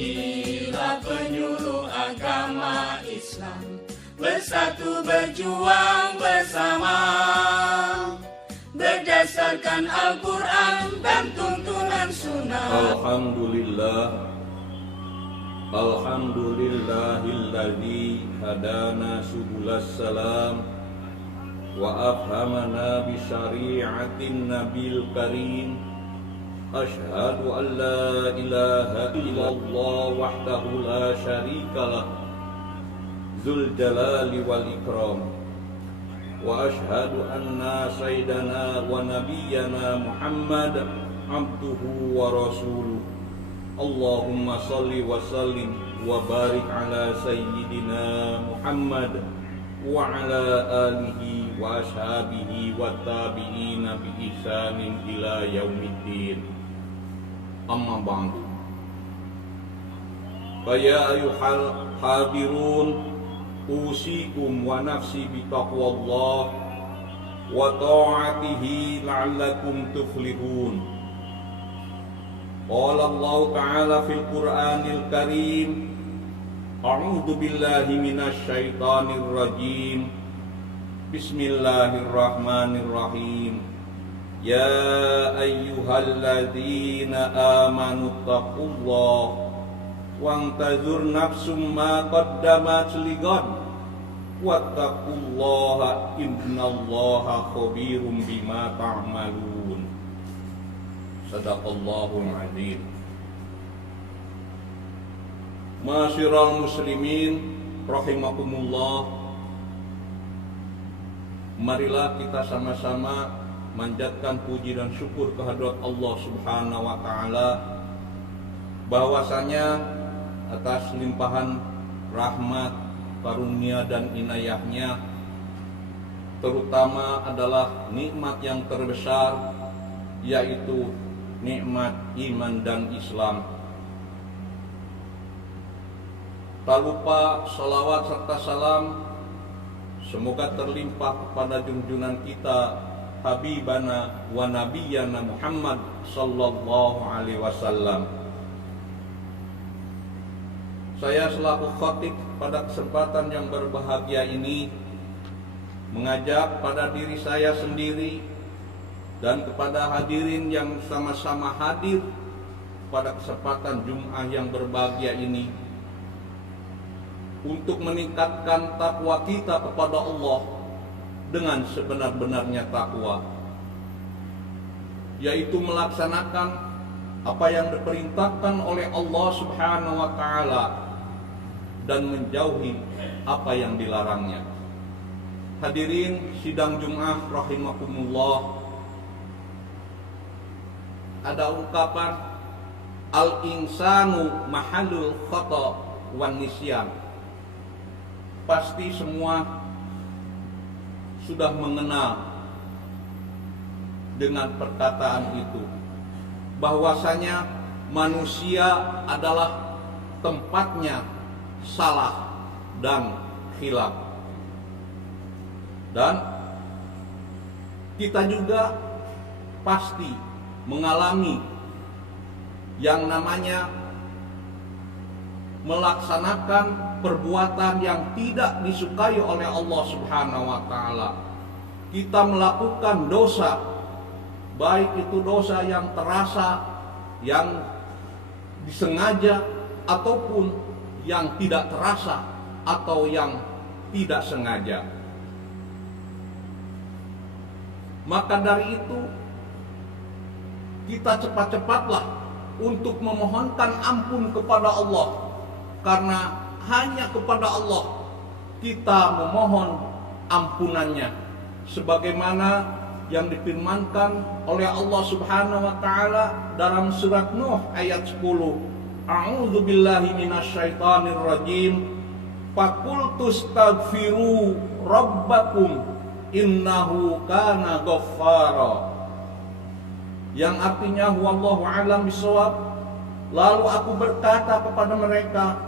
Marilah penyuluh agama Islam bersatu berjuang bersama, berdasarkan Al-Quran dan tuntunan sunnah. Alhamdulillahilladzi hadana subulas salam wa afhamana bi syari'atin nabil karim. Asyhadu an la ilaha illallah wahdahu la syarikalah dzul jalali wal ikram, wa asyhadu anna sayyidana wa nabiyyana Muhammad abduhu wa rasuluh. Allahumma salli wa sallim wa barik ala sayyidina Muhammad wa ala alihi wa ashabihi wa tabi'ina bi ihsanin ila yaumiddin. Amma ba'du. Fa ya ayyuhal hadirun, usikum wa nafsi bi taqwallah wa ta'atihi la'allakum tuflihun. Qala Allah Ta'ala fil Qur'anil Karim, a'udzu billahi minasy syaithanir rajim. Bismillahirrahmanirrahim. Ya ayyuhalladzina amanu taqullaha wantazur nafsum ma qaddamat ligad wattaqullaha innallaha khabirum bima ta'malun. Sadaqallahul azim. Masyiral muslimin rahimakumullah, marilah kita sama-sama manjatkan puji dan syukur kehadirat Allah Subhanahu wa taala, bahwasanya atas limpahan rahmat, karunia dan inayahnya, terutama adalah nikmat yang terbesar, yaitu nikmat iman dan Islam. Tak lupa salawat serta salam semoga terlimpah kepada junjungan kita Habibana wa Nabiyyana Muhammad sallallahu alaihi wasallam. Saya selaku khatib pada kesempatan yang berbahagia ini mengajak pada diri saya sendiri dan kepada hadirin yang sama-sama hadir pada kesempatan Jum'ah yang berbahagia ini untuk meningkatkan takwa kita kepada Allah dengan sebenar-benarnya takwa, yaitu melaksanakan apa yang diperintahkan oleh Allah Subhanahu wa taala dan menjauhi apa yang dilarangnya. Hadirin sidang Jum'ah rahimakumullah, ada ungkapan al-insanu mahallul khata wan nisyan. Pasti semua sudah mengenal dengan perkataan itu, bahwasanya manusia adalah tempatnya salah dan khilaf. Dan kita juga pasti mengalami yang namanya melaksanakan perbuatan yang tidak disukai oleh Allah Subhanahu wa taala. Kita melakukan dosa, baik itu dosa yang terasa, yang disengaja, ataupun yang tidak terasa atau yang tidak sengaja. Maka dari itu kita cepat-cepatlah untuk memohonkan ampun kepada Allah, karena hanya kepada Allah kita memohon ampunannya, sebagaimana yang difirmankan oleh Allah Subhanahu wa taala dalam surat Nuh ayat 10. A'udzu billahi minasyaitonir rajim. Faqultu astaghfiru rabbakum innahu kana ghaffara. Yang artinya wallahu a'lam bishawab. Lalu aku berkata kepada mereka,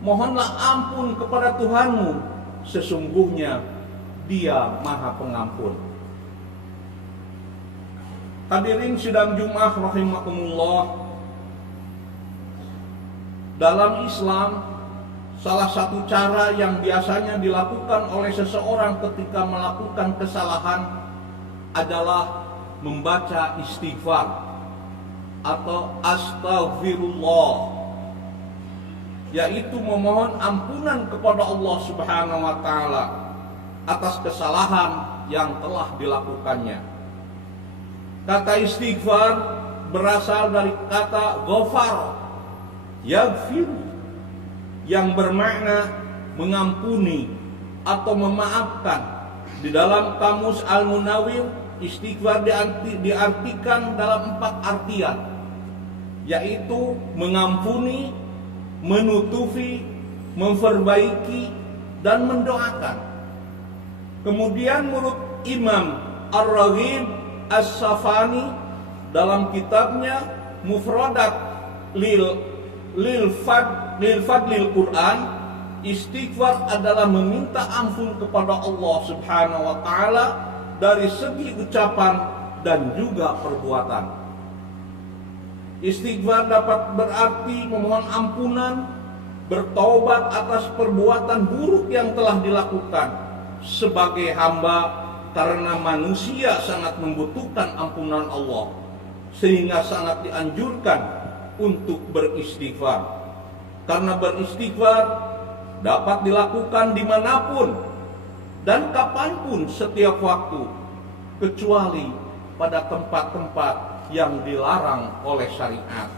mohonlah ampun kepada Tuhanmu, sesungguhnya Dia Maha Pengampun. Hadirin sidang Jum'ah rahimakumullah, dalam Islam, salah satu cara yang biasanya dilakukan oleh seseorang ketika melakukan kesalahan adalah membaca istighfar atau astaghfirullah, yaitu memohon ampunan kepada Allah Subhanahu wa taala atas kesalahan yang telah dilakukannya. Kata istighfar berasal dari kata ghafar, yaghfir, yang bermakna mengampuni atau memaafkan. Di dalam kamus Al-Munawwir, istighfar diartikan dalam 4 artian, yaitu mengampuni, menutupi, memperbaiki, dan mendoakan. Kemudian menurut Imam Ar-Raghib As-Safani dalam kitabnya Mufradat lil Fadlil Quran, istighfar adalah meminta ampun kepada Allah Subhanahu wa taala dari segi ucapan dan juga perbuatan. Istighfar dapat berarti memohon ampunan, bertaubat atas perbuatan buruk yang telah dilakukan sebagai hamba, karena manusia sangat membutuhkan ampunan Allah, sehingga sangat dianjurkan untuk beristighfar. Karena beristighfar dapat dilakukan dimanapun dan kapanpun setiap waktu, kecuali pada tempat-tempat yang dilarang oleh syariat.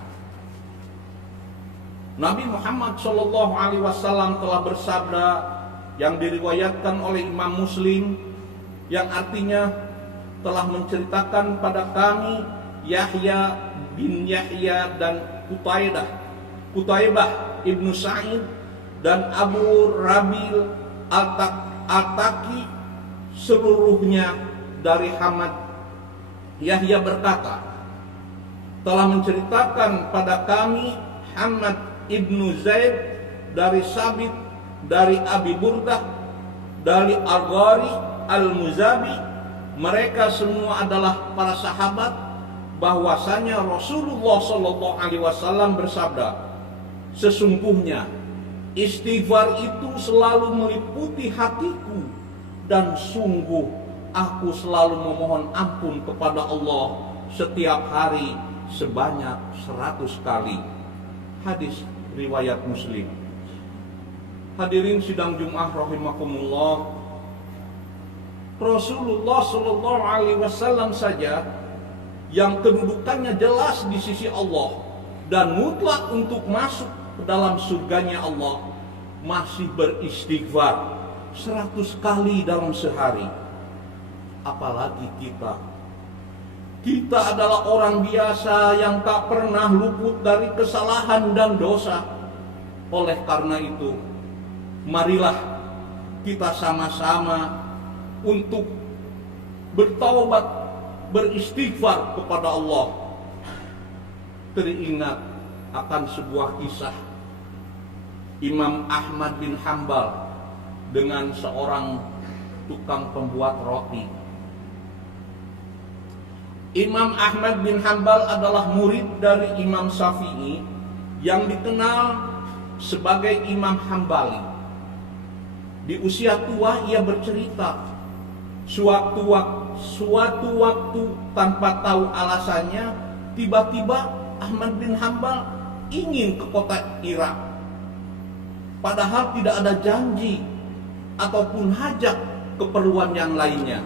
Nabi Muhammad SAW telah bersabda yang diriwayatkan oleh Imam Muslim, yang artinya telah menceritakan pada kami Yahya bin Yahya dan Qutaibah ibnu Sa'id dan Abu Rabil Al-Taki, seluruhnya dari Hamad. Yahya berkata, telah menceritakan pada kami Hamad ibnu Zaid dari Sabit, dari Abi Burdah, dari Al-Ghari Al-Muzabi, mereka semua adalah para sahabat, bahwasanya Rasulullah SAW bersabda, sesungguhnya istighfar itu selalu meliputi hatiku, dan sungguh aku selalu memohon ampun kepada Allah setiap hari sebanyak 100 kali. Hadis riwayat Muslim. Hadirin sidang Jumat rahimakumullah, Rasulullah SAW saja yang kedudukannya jelas di sisi Allah dan mutlak untuk masuk ke dalam surganya Allah, masih beristighfar 100 kali dalam sehari. Apalagi kita adalah orang biasa yang tak pernah luput dari kesalahan dan dosa. Oleh karena itu, marilah kita sama-sama untuk bertaubat, beristighfar kepada Allah. Teringat akan sebuah kisah Imam Ahmad bin Hanbal dengan seorang tukang pembuat roti. Imam Ahmad bin Hanbal adalah murid dari Imam Syafi'i yang dikenal sebagai Imam Hambali. Di usia tua ia bercerita, suatu waktu tanpa tahu alasannya, tiba-tiba Ahmad bin Hanbal ingin ke kota Irak, padahal tidak ada janji ataupun hajat keperluan yang lainnya.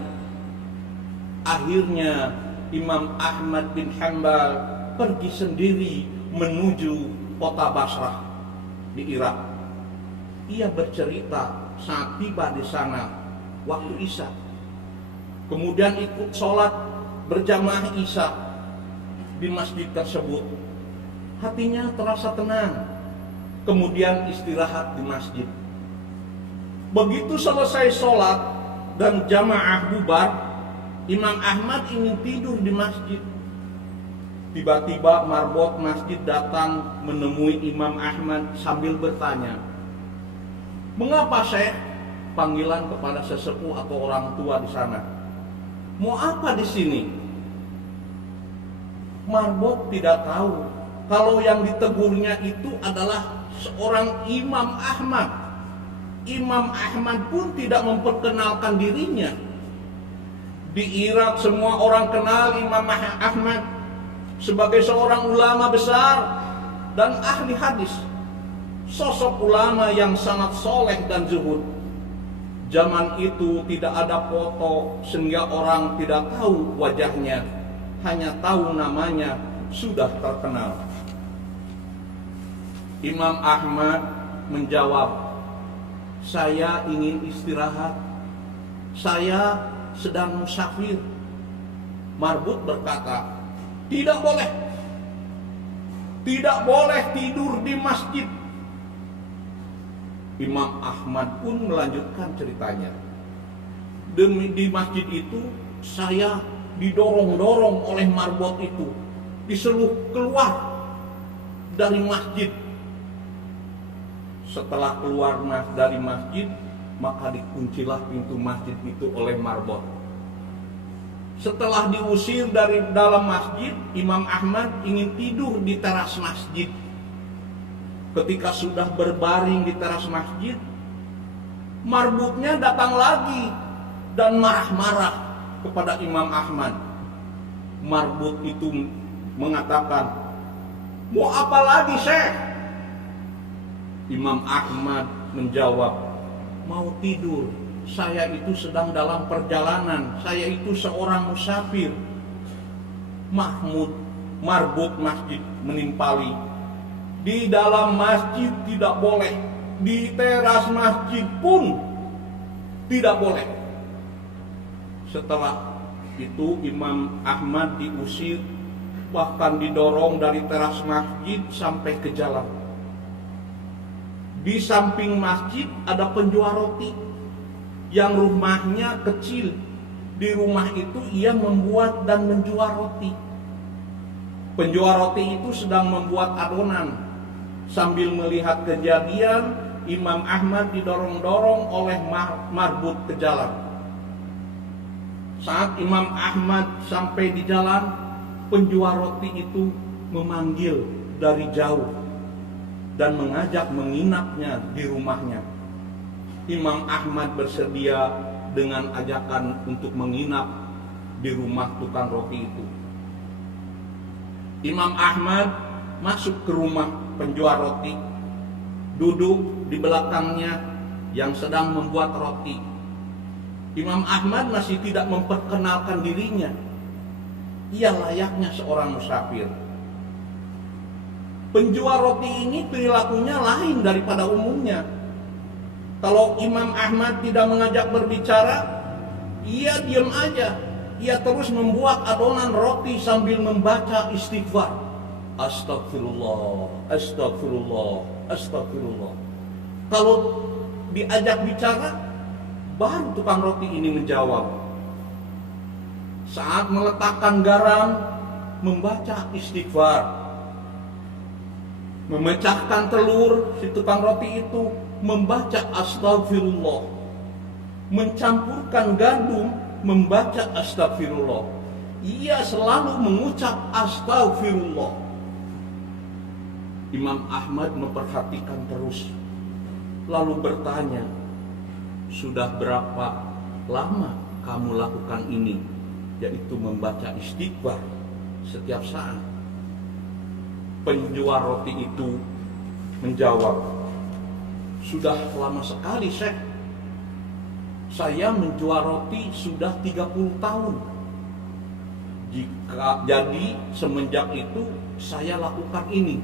Akhirnya Imam Ahmad bin Hanbal pergi sendiri menuju kota Basrah di Irak. Ia bercerita saat tiba di sana waktu Isya, kemudian ikut sholat berjamaah Isya di masjid tersebut. Hatinya terasa tenang, kemudian istirahat di masjid. Begitu selesai sholat dan jamaah bubar, Imam Ahmad ingin tidur di masjid. Tiba-tiba marbot masjid datang menemui Imam Ahmad sambil bertanya, "Mengapa Syekh?" Panggilan kepada sesepuh atau orang tua di sana. "Mau apa di sini?" Marbot tidak tahu kalau yang ditegurnya itu adalah seorang Imam Ahmad. Imam Ahmad pun tidak memperkenalkan dirinya. Di Irak semua orang kenal Imam Ahmad sebagai seorang ulama besar dan ahli hadis. Sosok ulama yang sangat soleh dan zuhud. Zaman itu tidak ada foto sehingga orang tidak tahu wajahnya, hanya tahu namanya, sudah terkenal. Imam Ahmad menjawab, "Saya ingin istirahat. Saya sedang musafir." Marbut berkata, "Tidak boleh. Tidak boleh tidur di masjid." Imam Ahmad pun melanjutkan ceritanya. Di masjid itu saya didorong-dorong oleh marbot itu, disuruh keluar dari masjid. Setelah keluar dari masjid, maka dikuncilah pintu masjid itu oleh marbot. Setelah diusir dari dalam masjid, Imam Ahmad ingin tidur di teras masjid. Ketika sudah berbaring di teras masjid, marbutnya datang lagi dan marah-marah kepada Imam Ahmad. Marbut itu mengatakan, "Mau apa lagi, Syekh?" Imam Ahmad menjawab, "Mau tidur. Saya itu sedang dalam perjalanan. Saya itu seorang musafir." Marbut masjid menimpali. Di dalam masjid tidak boleh, di teras masjid pun tidak boleh. Setelah itu Imam Ahmad diusir, bahkan didorong dari teras masjid sampai ke jalan. Di samping masjid ada penjual roti yang rumahnya kecil. Di rumah itu ia membuat dan menjual roti. Penjual roti itu sedang membuat adonan. Sambil melihat kejadian, Imam Ahmad didorong-dorong oleh marbut ke jalan. Saat Imam Ahmad sampai di jalan, penjual roti itu memanggil dari jauh dan mengajak menginapnya di rumahnya. Imam Ahmad bersedia dengan ajakan untuk menginap di rumah tukang roti itu. Imam Ahmad masuk ke rumah penjual roti, duduk di belakangnya yang sedang membuat roti. Imam Ahmad masih tidak memperkenalkan dirinya. Ia layaknya seorang musafir. Penjual roti ini perilakunya lain daripada umumnya. Kalau Imam Ahmad tidak mengajak berbicara, ia diam aja. Ia terus membuat adonan roti sambil membaca istighfar. Astagfirullah, astagfirullah, astagfirullah. Kalau diajak bicara, baru tukang roti ini menjawab. Saat meletakkan garam, membaca istighfar. Memecahkan telur, si tukang roti itu membaca astagfirullah. Mencampurkan gandum, membaca astagfirullah. Ia selalu mengucap astagfirullah. Imam Ahmad memperhatikan terus, lalu bertanya, "Sudah berapa lama kamu lakukan ini?" Yaitu membaca istighfar setiap saat. Penjual roti itu menjawab, "Sudah lama sekali, Syekh. Saya menjual roti sudah 30 tahun. Jadi semenjak itu saya lakukan ini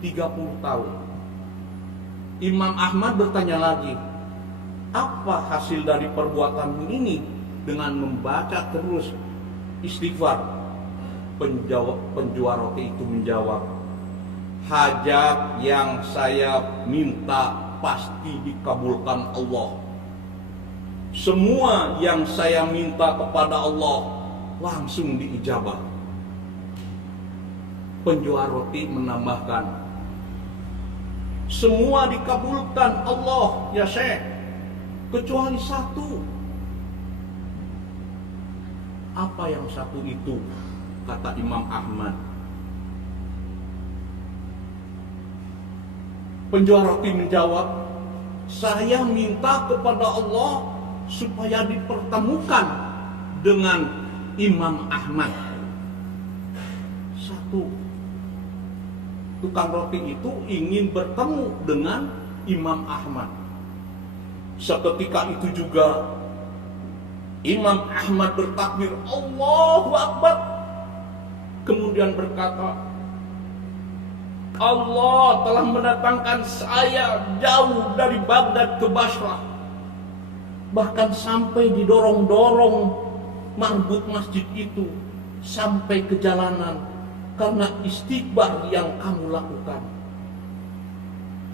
30 tahun. Imam Ahmad bertanya lagi, "Apa hasil dari perbuatanmu ini dengan membaca terus istighfar?" Penjual roti itu menjawab, "Hajat yang saya minta pasti dikabulkan Allah. Semua yang saya minta kepada Allah langsung diijabah." Penjual roti menambahkan, "Semua dikabulkan Allah ya Syekh, kecuali satu." "Apa yang satu itu?" kata Imam Ahmad. Penjual roti menjawab, saya minta kepada Allah supaya dipertemukan dengan Imam Ahmad. Satu, tukang roti itu ingin bertemu dengan Imam Ahmad. Seketika itu juga Imam Ahmad bertakbir, Allahu Akbar. Kemudian berkata, Allah telah mendatangkan saya jauh dari Baghdad ke Basrah. Bahkan sampai didorong-dorong marbut masjid itu sampai ke jalanan karena istighfar yang kamu lakukan.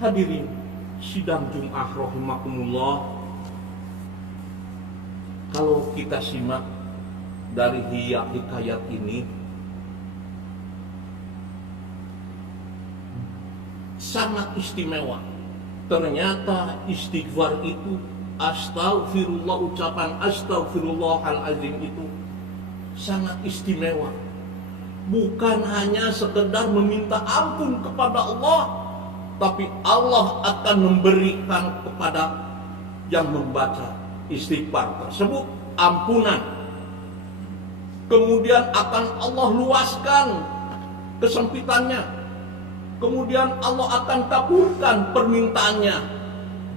Hadirin sidang Jumat rahimakumullah, kalau kita simak dari hikayat ini, sangat istimewa. Ternyata istighfar itu, astagfirullah, ucapan astagfirullahalazim itu sangat istimewa. Bukan hanya sekedar meminta ampun kepada Allah, tapi Allah akan memberikan kepada yang membaca istighfar tersebut ampunan. Kemudian akan Allah luaskan kesempitannya. Kemudian Allah akan kabulkan permintaannya.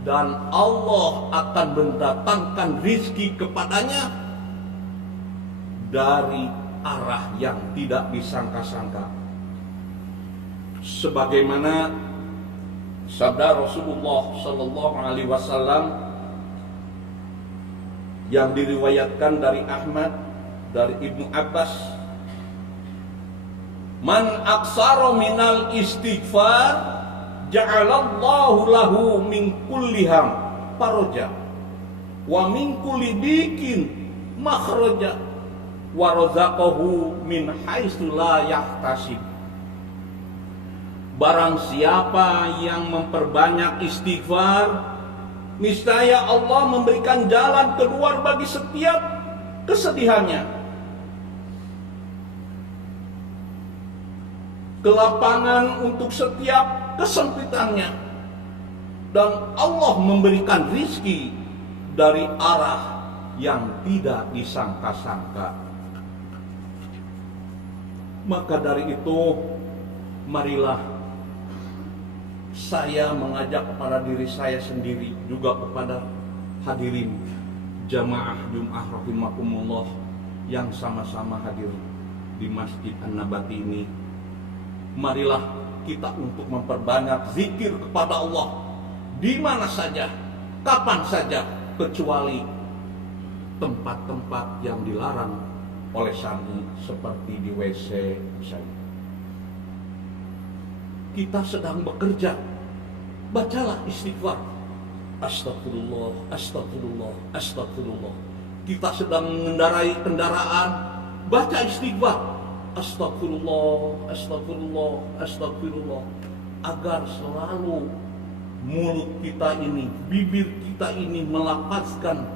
Dan Allah akan mendatangkan rizki kepadanya dari arah yang tidak disangka-sangka. Sebagaimana sabda Rasulullah Sallallahu Alaihi Wasallam yang diriwayatkan dari Ahmad, dari Ibnu Abbas, man aksara minal istighfar ja'alallahu lahu min kulli ham faraja wa min kulli dikin makhraja wa razaqahu min haitsu la yahtasib. Barang siapa yang memperbanyak istighfar, niscaya Allah memberikan jalan keluar bagi setiap kesedihannya, kelapangan untuk setiap kesempitannya, dan Allah memberikan rizki dari arah yang tidak disangka-sangka. Maka dari itu, marilah saya mengajak kepada diri saya sendiri, juga kepada hadirin jamaah Jumat rahimakumullah yang sama-sama hadir di Masjid An-Nabati ini. Marilah kita untuk memperbanyak zikir kepada Allah di mana saja, kapan saja, kecuali tempat-tempat yang dilarang oleh syar'i seperti di WC misalnya. Kita sedang bekerja, bacalah istighfar. Astagfirullah, astagfirullah, astagfirullah. Kita sedang mengendarai kendaraan, baca istighfar. Astagfirullah, astagfirullah, astagfirullah. Agar selalu mulut kita ini, bibir kita ini melafazkan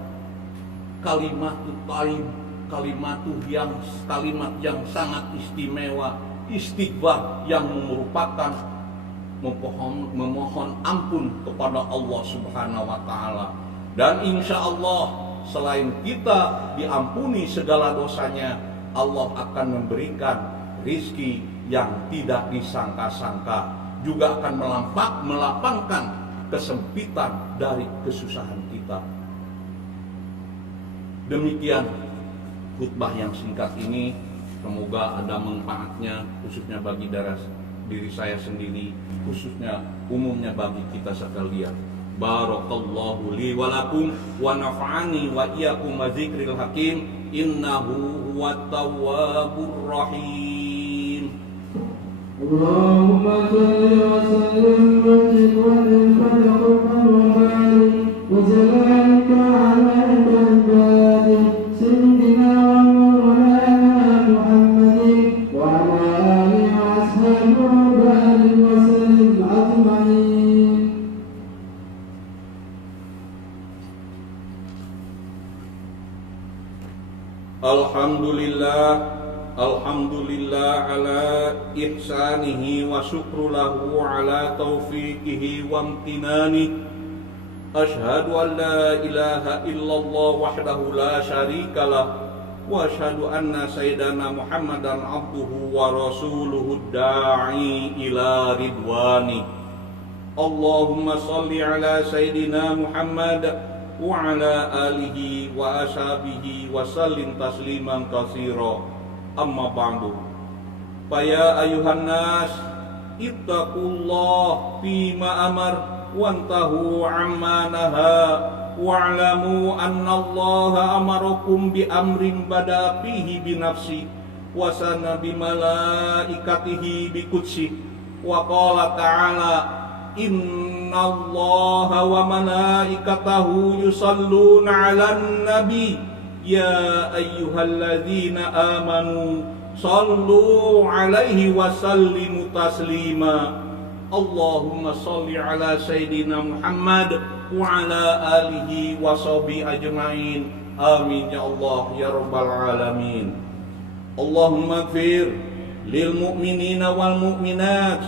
kalimat thayyib, kalimat yang sangat istimewa, istighfar yang merupakan memohon ampun kepada Allah Subhanahu wa taala. Dan insya Allah selain kita diampuni segala dosanya, Allah akan memberikan rizki yang tidak disangka-sangka, juga akan melapangkan kesempitan dari kesusahan kita. Demikian khutbah yang singkat ini, semoga ada manfaatnya, khususnya bagi diri saya sendiri, khususnya umumnya bagi kita sekalian. Barakallahu li wa lakum wa nafa'ani wa iyyakum wa dzikril hakim, innahu huwat tawwabur rahim. Allahumma shalli wa sallim wa zid wa infaqna wa barik wa zalika ala ibadi sayyidina wa maulana Muhammadin wa ala alihi wa ashabihi wa barik wa sallim ajma'in. Alhamdulillah, Alhamdulillah ala ihsanihi wa syukru lahu ala taufiqihi wa amtinani. Ashhadu an la ilaha illallah wahdahu la syarikalah wa ashhadu anna sayyidana Muhammadan abduhu wa rasuluhu da'i ila ridwani. Allahumma salli ala sayyidina Muhammad wa ala alihi wa ashabihi wa sallim tasliman katsira. Amma ba'du. Faya ayuhan nas ittaqullah fima amar wantahu amma naha wa'lamu anna Allah amarakum bi amrin bada fihi bi nafsi wa sana bi malaikatihi bi qudsi wa qala ta'ala inna Allah wa malaikatahu yusalluna 'alan nabi ya ayyuhalladzina amanu sallu 'alaihi wa sallimu taslima. Allahumma salli ala sayyidina Muhammad wa ala alihi wa sahbihi ajma'in. Amin ya Allah ya rabbal alamin. Allahumma ighfir lil mu'minina wal mu'minat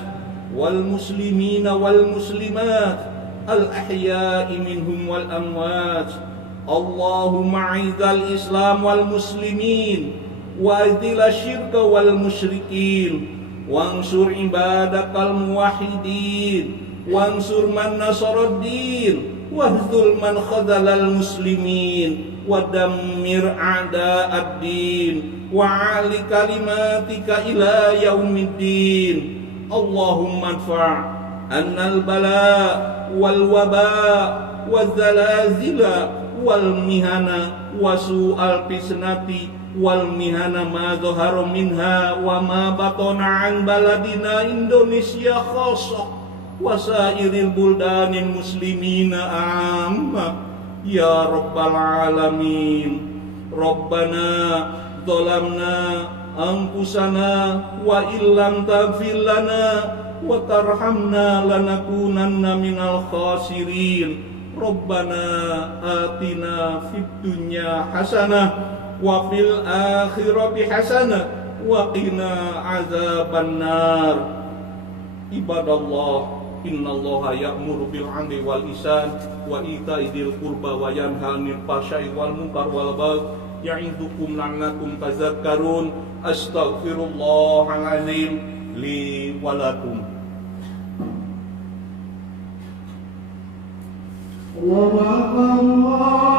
wal muslimina wal muslimat al ahya'i minhum wal amwat. Allahumma a'izal islam wal muslimin wa adil syirka wal musyrikin wansur ibadakal muwahhidin wansur man nasaraddin wahzul man khadalal muslimin wa dammir a'da'ad-din wa 'ali kalimatika ila yaumiddin. Allahumma adfa' annal bala wal waba wal zalazila wal mihana wasu al fisnati wal mihana ma dhahara minha wa ma batana an baladina Indonesia khassa wa sairil buldanil muslimina amma ya rabbal alamin. Rabbana zalamna anfusana wa illam taghfir lana wa tarhamna lanakunanna minal khasirin. Rabbana atina fid dunya hasanah wa fil akhirati hasanah wa qina azaban nar. Ibadallah, innallaha ya'muru bil 'adli wal ihsan wa ita'i dzil qurba wa yanha 'anil fahsya'i wal munkar wal baghi ya'idukum la'allakum tadhakkarun. Astaghfirullahal azim li wa lakum. Allahu akbar.